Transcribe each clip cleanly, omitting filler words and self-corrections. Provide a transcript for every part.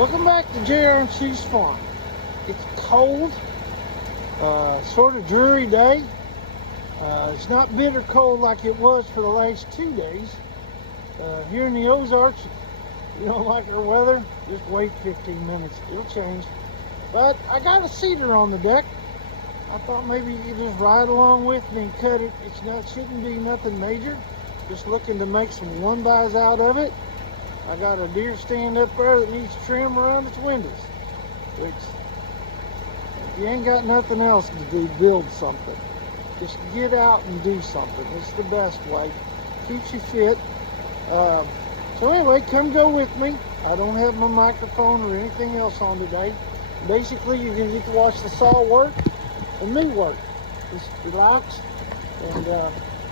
Welcome back to J.R. and Sue's Farm. It's cold, sort of dreary day. It's not bitter cold like it was for the last 2 days. Here in the Ozarks, if you don't like our weather, just wait 15 minutes. It'll change. But I got a cedar on the deck. I thought maybe you could just ride along with me and cut it. Shouldn't be nothing major. Just looking to make some one-bys out of it. I got a deer stand up there that needs trim around its windows. Which, if you ain't got nothing else to do, build something. Just get out and do something. It's the best way. Keeps you fit. So anyway, come go with me. I don't have my microphone or anything else on today. Basically, you're going to get to watch the saw work and me work. Just relax and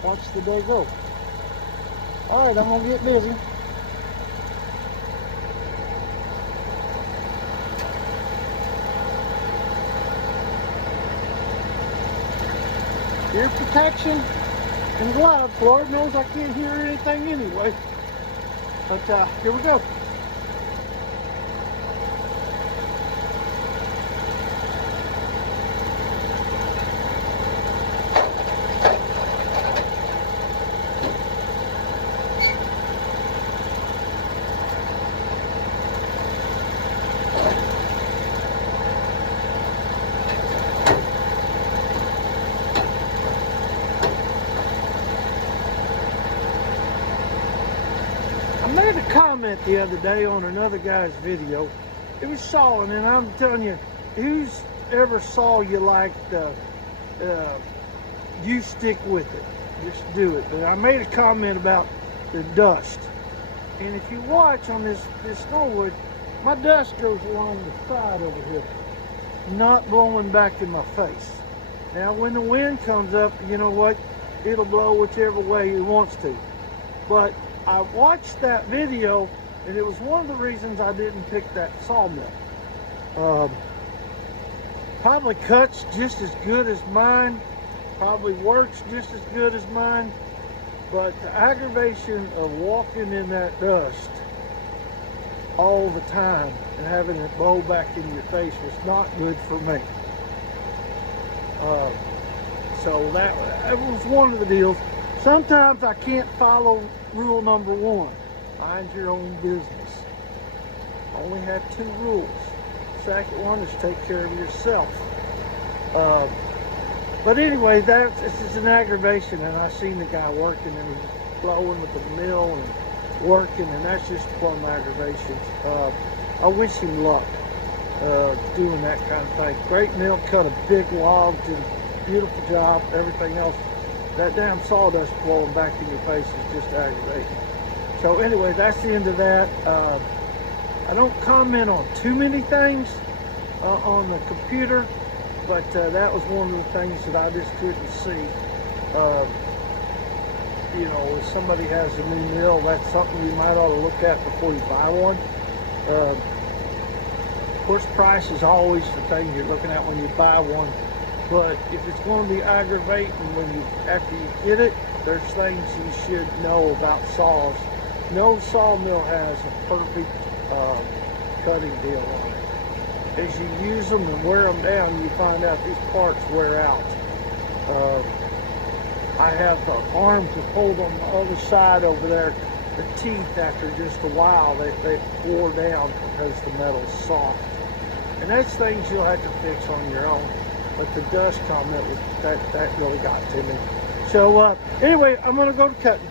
watch the day go. All right, I'm going to get busy. Ear protection and gloves. Lord knows I can't hear anything anyway. But here we go. I made a comment the other day on another guy's video. It was sawing, and I'm telling you, who's ever saw you like you stick with it. Just do it. But I made a comment about the dust. And if you watch on this Norwood, my dust goes along the side over here, not blowing back in my face. Now, when the wind comes up, you know what? It'll blow whichever way it wants to. But I watched that video, and it was one of the reasons I didn't pick that sawmill. Probably cuts just as good as mine, probably works just as good as mine, but the aggravation of walking in that dust all the time and having it blow back in your face was not good for me. So that was one of the deals. Sometimes I can't follow rule number 1, mind your own business. I only have 2 rules. The second one is take care of yourself. But anyway, this is an aggravation, and I seen the guy working, and he's blowing with the mill and working, and that's just plumb aggravation. I wish him luck doing that kind of thing. Great mill, cut a big log, did a beautiful job, everything else. That damn sawdust blowing back in your face is just aggravating. So anyway, that's the end of that. I don't comment on too many things on the computer, but that was one of the things that I just couldn't see. You know, if somebody has a new mill, that's something you might ought to look at before you buy one. Of course, price is always the thing you're looking at when you buy one. But if it's going to be aggravating after you get it, there's things you should know about saws. No sawmill has a perfect cutting deal on it. As you use them and wear them down, you find out these parts wear out. I have arms that hold on the other side over there. The teeth, after just a while, they wore down because the metal's soft. And that's things you'll have to fix on your own. But the dust comment, that really got to me. So anyway, I'm going to go to cutting.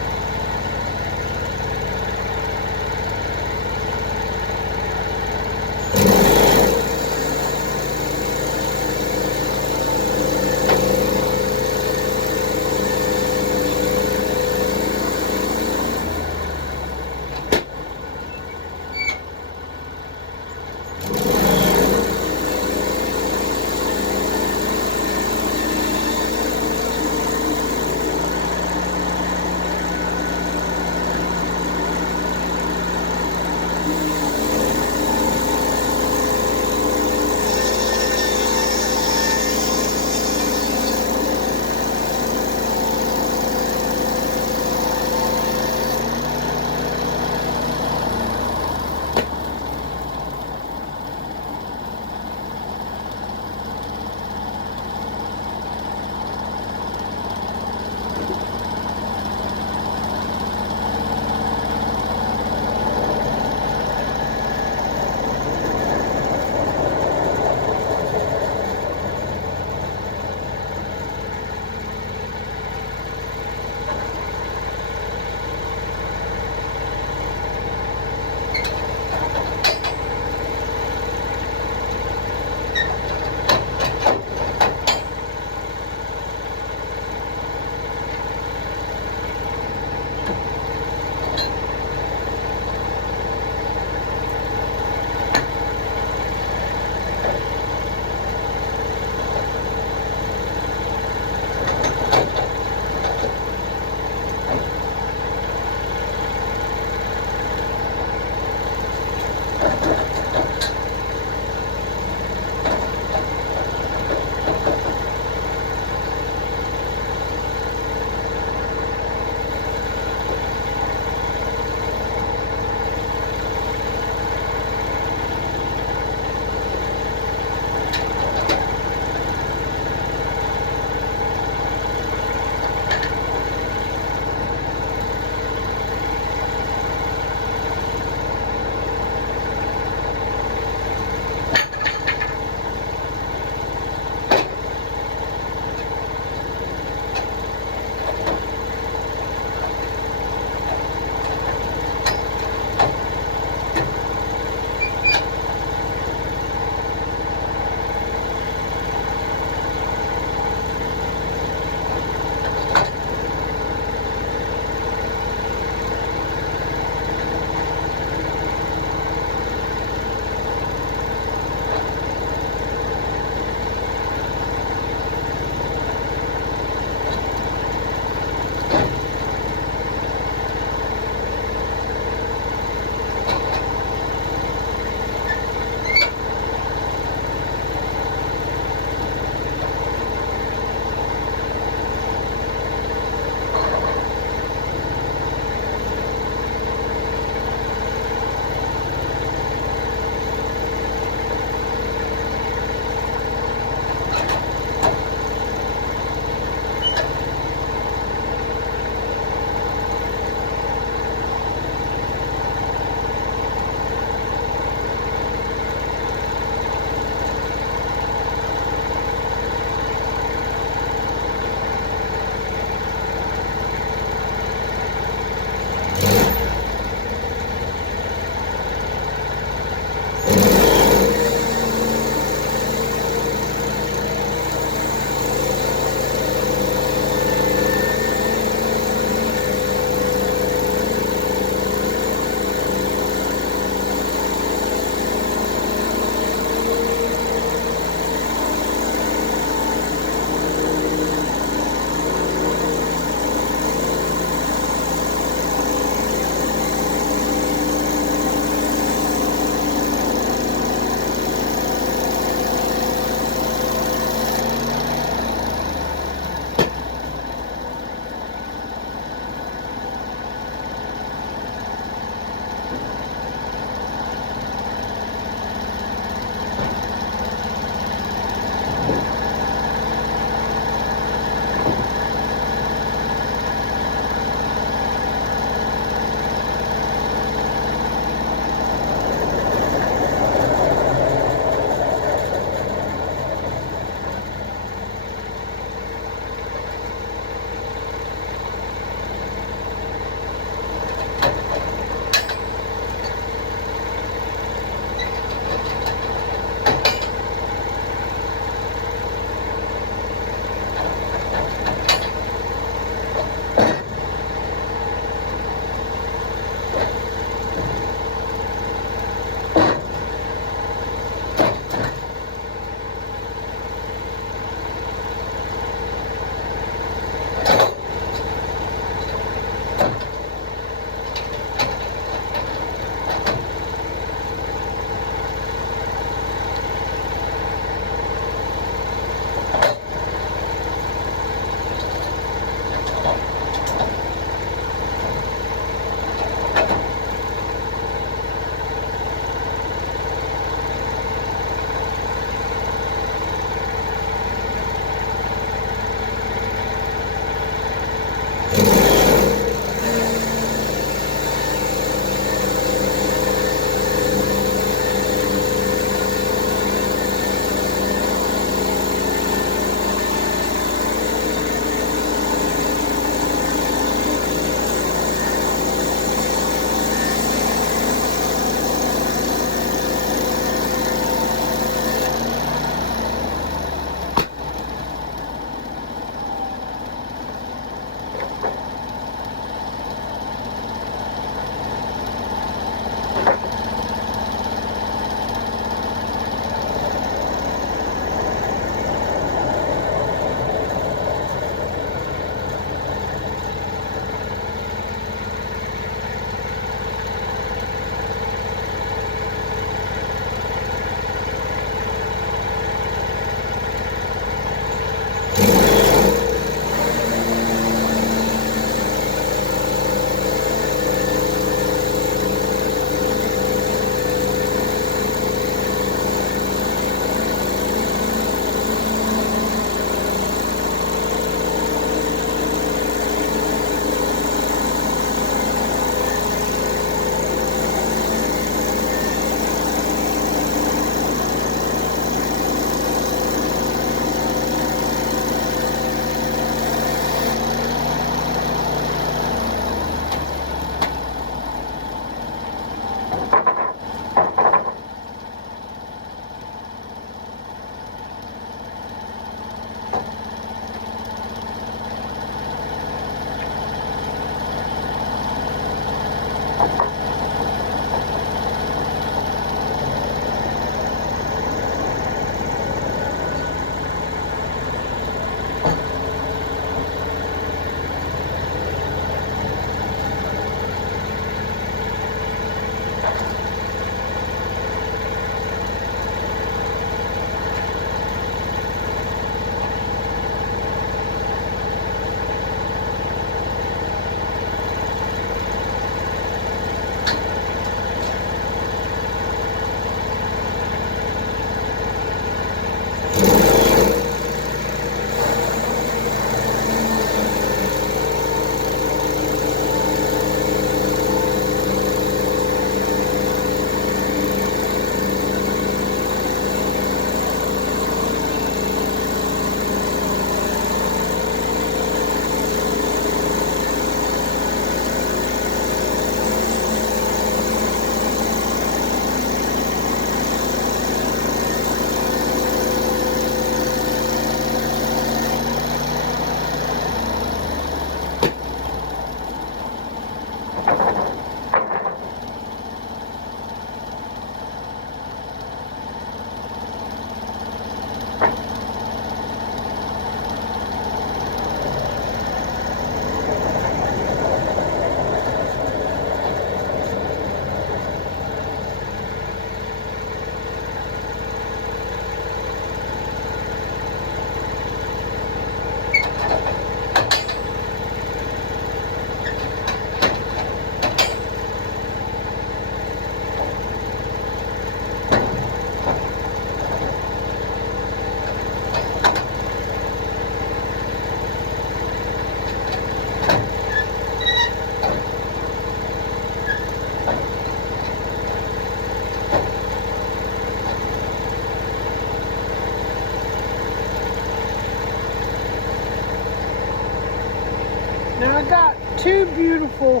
Now I got two beautiful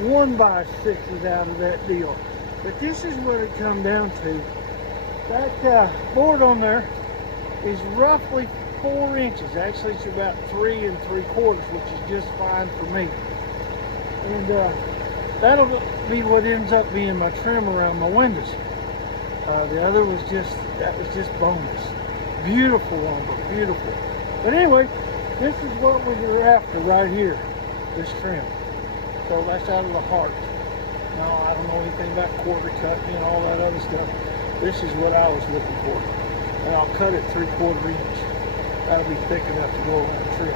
1x6s out of that deal. But this is what it come down to. That board on there is roughly 4 inches. Actually, it's about 3 3/4, which is just fine for me. And that'll be what ends up being my trim around my windows. The other was just bonus. Beautiful lumber, beautiful. But anyway, this is what we were after right here, this trim. So that's out of the heart. Now, I don't know anything about quarter cutting and all that other stuff. This is what I was looking for. And I'll cut it 3/4 inch. That'll be thick enough to go around the tree.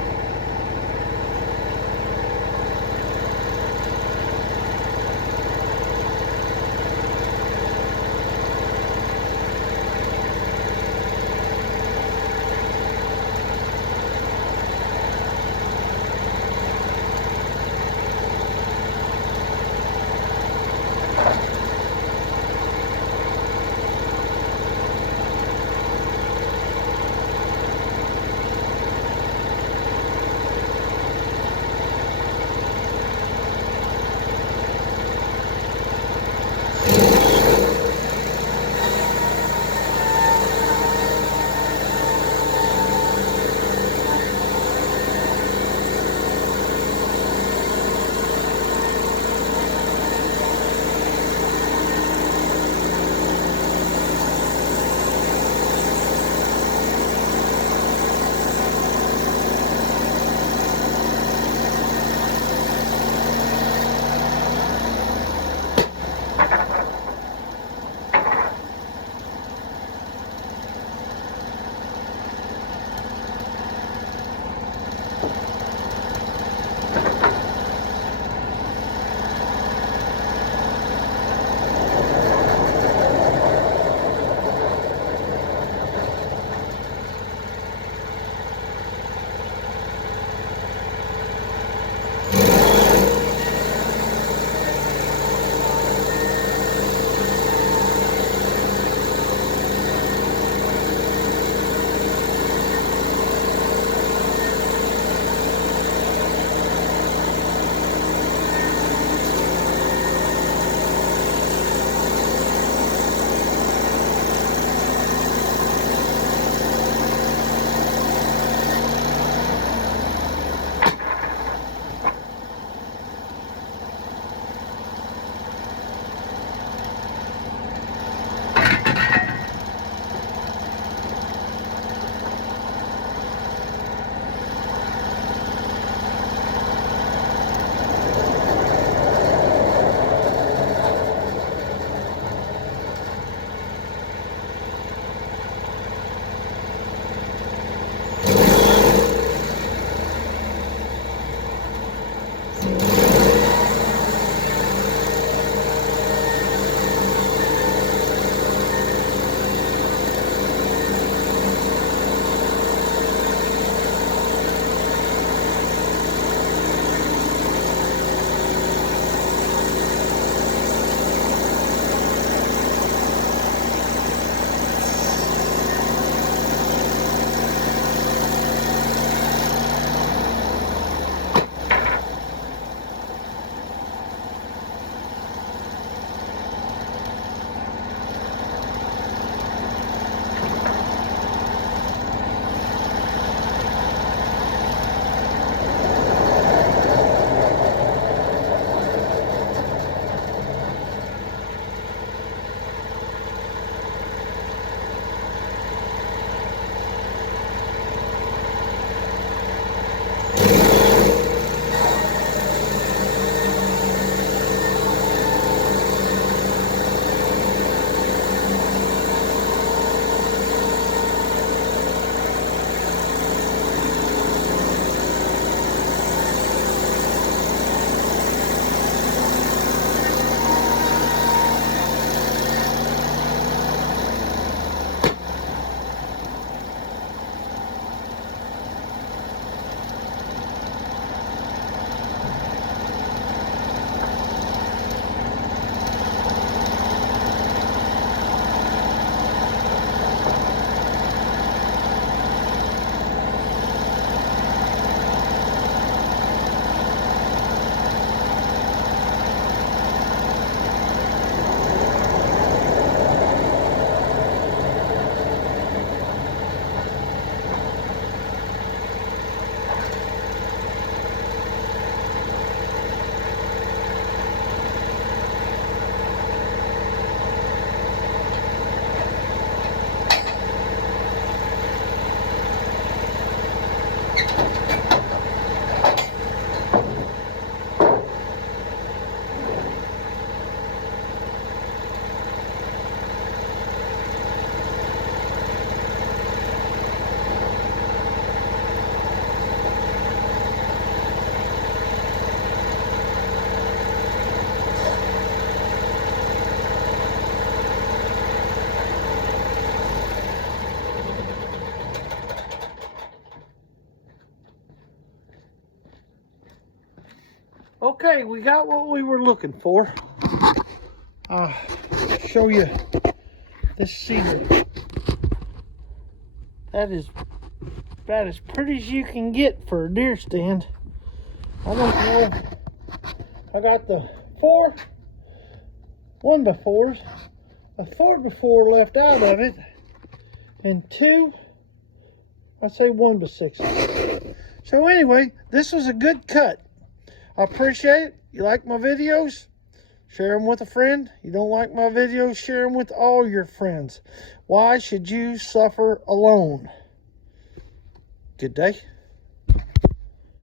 Okay, we got what we were looking for. I'll show you this cedar. That is about as pretty as you can get for a deer stand. I don't know. I got the 4 1x4s, a 4x4 left out of it, and 2, I'd say 1x6. So anyway, this was a good cut. I appreciate it. You like my videos? Share them with a friend. You don't like my videos? Share them with all your friends. Why should you suffer alone? Good day.